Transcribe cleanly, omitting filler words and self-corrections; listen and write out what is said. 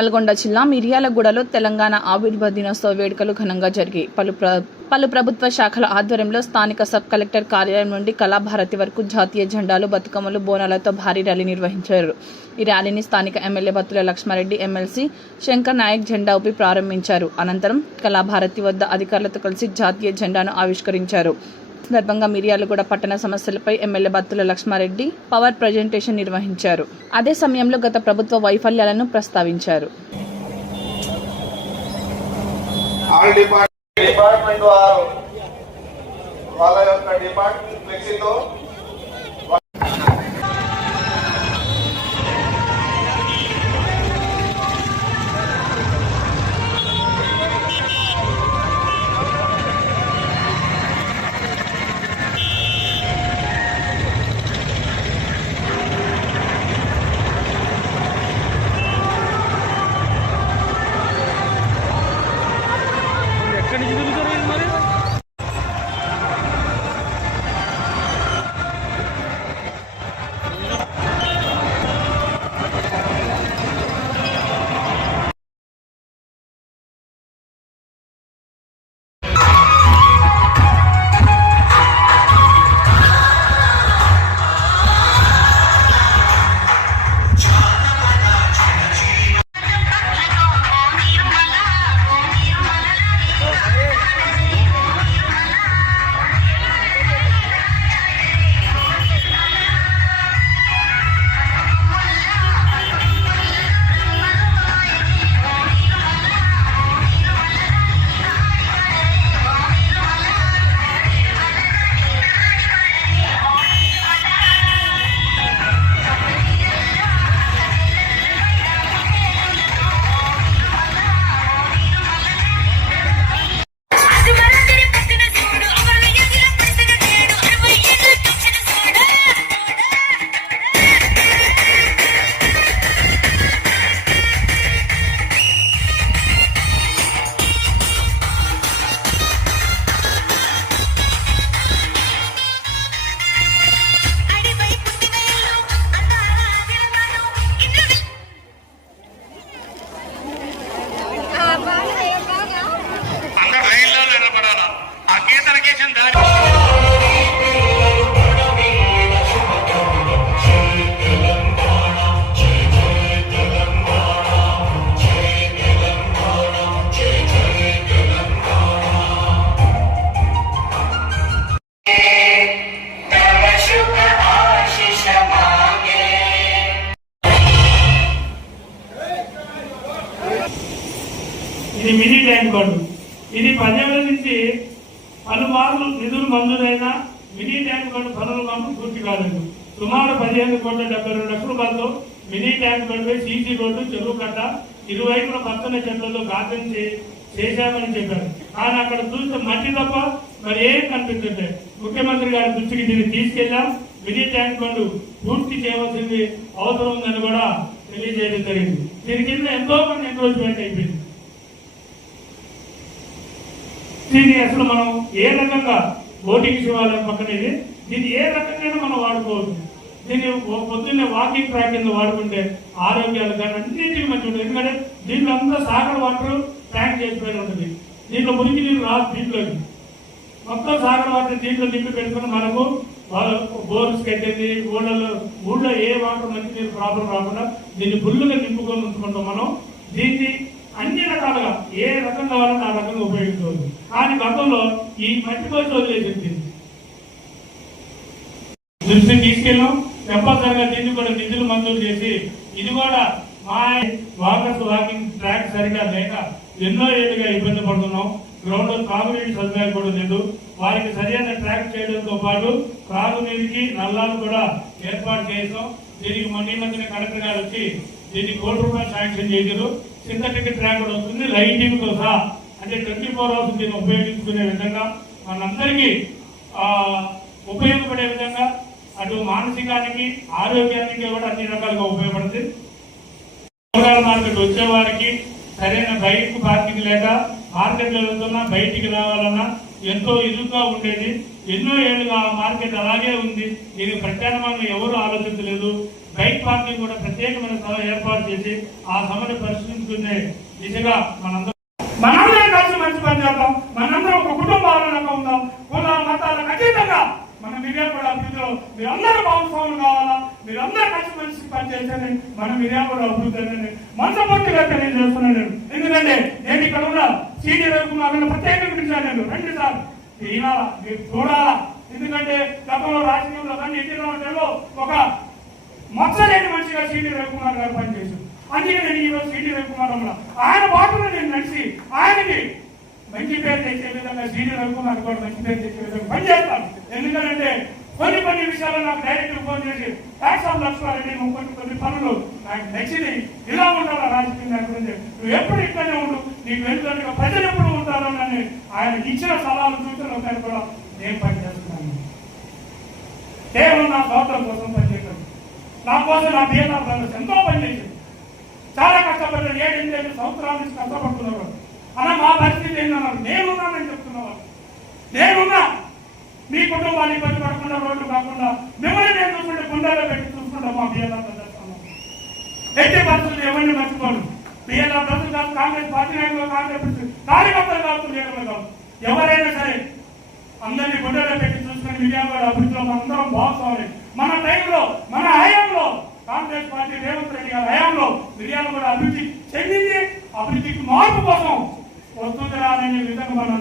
నల్గొండ జిల్లా మిర్యాలగూడలో తెలంగాణ ఆవిర్భావ దినోత్సవ వేడుకలు ఘనంగా జరిగాయి. పలు ప్రభుత్వ శాఖల ఆధ్వర్యంలో స్థానిక సబ్ కలెక్టర్ కార్యాలయం నుండి కళాభారతి వరకు జాతీయ జెండాలు, బతుకమ్మలు, బోనాలతో భారీ ర్యాలీ నిర్వహించారు. ఈ ర్యాలీని స్థానిక ఎమ్మెల్యే బత్తుల లక్ష్మారెడ్డి, ఎమ్మెల్సీ శంకర్ నాయక్ జెండా ఊపి ప్రారంభించారు. అనంతరం కళాభారతి వద్ద అధికారులతో కలిసి జాతీయ జెండాను ఆవిష్కరించారు. సందర్భంగా మిర్యాలగూడ పట్టణ సమస్యలపై MLA Battula Lakshma Reddy power presentation నిర్వహించారు. అదే సమయంలో గత ప్రభుత్వ వైఫల్యాలను ప్రస్తావించారు. ఇది మినీ ట్యాంక్ బండ్. ఇది 10 ఏళ్ల నుంచి పలుమార్లు నిధులు మంజూరైన మినీ ట్యాంక్ బండ్ పనులు మాకు పూర్తి కాలేదు. సుమారు 15,72,00,000 రూపాయలతో మినీ ట్యాంక్ బండ్ పై సీసీ రోడ్డు, చెరువు కట్ట, ఇరువైపుల పచ్చని చెట్లలో గార్డెన్ చేశామని చెప్పారు. కానీ అక్కడ చూస్తే మట్టి తప్ప మరి ఏం కనిపిస్తుంటే ముఖ్యమంత్రి గారి దృష్టికి దీన్ని తీసుకెళ్లాం. మినీ ట్యాంక్ బండ్ పూర్తి చేయవలసింది అవసరం ఉందని కూడా తెలియజేయడం జరిగింది. దీని కింద ఎంతో మంది ఎంక్రోచ్మెంట్ అయిపోయింది. దీన్ని అసలు మనం ఏ రకంగా ఓటింగ్ ఇవ్వాలని పక్కనేది దీన్ని ఏ రకంగా మనం వాడుకోవచ్చు. దీన్ని పొద్దున్నే వాకింగ్ ట్రాక్ కింద వాడుకుంటే ఆరోగ్యాలు కానీ అన్నింటికి మంచి ఉంటుంది. ఎందుకంటే దీంట్లో అంతా సాగర్ వాటర్ ట్యాంక్ చేసిపోయి ఉంటుంది. దీంట్లో మురికి నీరు రాదు. దీంట్లోకి మొత్తం సాగర్ వాటర్ దీంట్లో నింపి పెట్టుకుని మనకు బోర్స్ కట్టేది ఊళ్ళో ఏ వాటర్ మంచి నీరు ప్రాబ్లం రాకుండా దీన్ని ఫుల్లుగా నింపుకొని ఉంచుకుంటాం. మనం దీన్ని అన్ని రకాలుగా ఏ రకం కావాలని ఆ రకంగా ఉపయోగించవచ్చు. కానీ గతంలో ఈ మట్టి పోసి వదిలేసింది. దృష్టిని తీసుకెళ్ళాం. కంపల్సరిగా దీన్ని కూడా నిధులు మంజూరు చేసి ఇది కూడా మా వాకింగ్ ట్రాక్ సరిగా లేక ఎన్నో ఏళ్ళుగా ఇబ్బంది పడుతున్నాం. గ్రౌండ్ లో త్రాగునీటి సదుపాయం కూడా లేదు. వారికి సరైన ట్రాక్ చేయడంతో పాటు త్రాగునీటికి నల్లాలు కూడా ఏర్పాటు చేసాం. దీనికి మధ్యన కలెక్టర్ గారు వచ్చి దీనికి ₹1 శాంక్షన్ చేశారు. సింథటిక్ ట్రాక్ కూడా వస్తుంది. లైటింగ్ తో సహా అంటే 24 hours దీన్ని ఉపయోగించుకునే విధంగా మనందరికీ ఉపయోగపడే విధంగా అటు మానసికానికి ఆరోగ్యానికి కూడా అన్ని రకాలుగా ఉపయోగపడుతుంది. కూరగాయల మార్కెట్ వచ్చే వారికి సరైన బయటకు పార్కింగ్ లేక మార్కెట్లో వెళ్తున్నా బయటికి రావాలన్నా ఎంతో ఇరుగ్గా ఉండేది. ఎన్నో ఏళ్ళుగా ఆ మార్కెట్ అలాగే ఉంది. దీనికి ప్రత్యామ్నాయంగా ఎవరు ఆలోచించలేదు. బైక్ పార్కింగ్ కూడా ప్రత్యేకమైన సభ ఏర్పాటు చేసి ఆ సభను పరిశీలించుకునే దిశగా మనందరం కలిసి మంచి పని చేద్దాం. మనందరం ఒక కుటుంబాలలాగా ఉందాం. కుల మతాలకు అతీతంగా మన మిర్యాలగూడ అభివృద్ధిలో మీరందరూ భాగస్వాములు కావాలా, మీరందరూ కలిసి మంచి పని చేసేది మన మిర్యాలగూడ అభివృద్ధి మనసపూర్తిగా తెలియజేస్తున్నాను నేను. ఎందుకంటే నేను ఇక్కడ ఉన్న సిడి రవికుమార్ ప్రత్యేకంగా పిలిచాను నేను. రండి సార్, వినాలా, మీరు చూడాలా. ఎందుకంటే గతంలో రాజకీయంలో కానీ ఇంటిలో ఒక మచ్చలేని మనిషిగా సిడి రవికుమార్ గారు పనిచేశారు. అందుకే నేను ఈరోజు సిడి రవికుమార్ ఆయన బాటలో నేను నడిచి ఆయనకి మంచి పేరు తెచ్చే విధంగా సిడి రవికుమార్ కూడా మంచి పేరు తెచ్చే విధంగా పనిచేస్తాను. ఎందుకంటే కొన్ని విషయాలు నాకు డైరెక్ట్ ఫోన్ చేసి ట్యాక్స్ ఆఫ్ లక్ష్మారెడ్డి కొన్ని పనులు నాకు నచ్చింది, ఇలా ఉండాలా రాజకీయంగా గురించి, నువ్వు ఎప్పుడు ఇక్కడనే ఉండు, నీకు వెనుక ప్రజలు ఎప్పుడు ఉంటారని ఆయన ఇచ్చిన సలహాలు సూచనలు కూడా నేను పనిచేస్తున్నాను. కేవలం నా స్వార్థం కోసం పనిచేయడం, నా కోసం నా పేద ఎంతో పనిచేసింది. చాలా కష్టపడ్డారు. 7-8 సంవత్సరాల నుంచి కష్టపడుతున్నారు. అలా మా పరిస్థితి ఏంటన్నారు, నేనున్నానని చెప్తున్నవారు. నేనున్నా మీ కుటుంబాన్ని ఇబ్బంది పడకుండా, రోడ్లు కాకుండా మిమ్మల్ని నేను చూసుకుంటే గుండెల్లో పెట్టి చూసుకుంటాం. మా బిఎల్ఆర్ ప్రదర్శన ఎట్టి పరిస్థితులు ఎవరిని మర్చిపోను. బిఎల్ఆర్ ప్రజలు కాదు, కాంగ్రెస్ పార్టీ నాయకులు, కాంగ్రెస్ కార్యకర్తలు కాదు, లీడర్లు కాదు, ఎవరైనా సరే అందరినీ గుండెల్లో పెట్టి చూసుకుని మిర్యాలగూడ అభివృద్ధిలో మనందరం బాగుంది. మన టైంలో, మన హయాంలో, కాంగ్రెస్ పార్టీ రేవంత్ రెడ్డి గారి హయాంలో మిర్యాలగూడ అభివృద్ధి చెందింది. అభివృద్ధికి మార్పు కోసం వస్తుంది రాదనే విధంగా మనం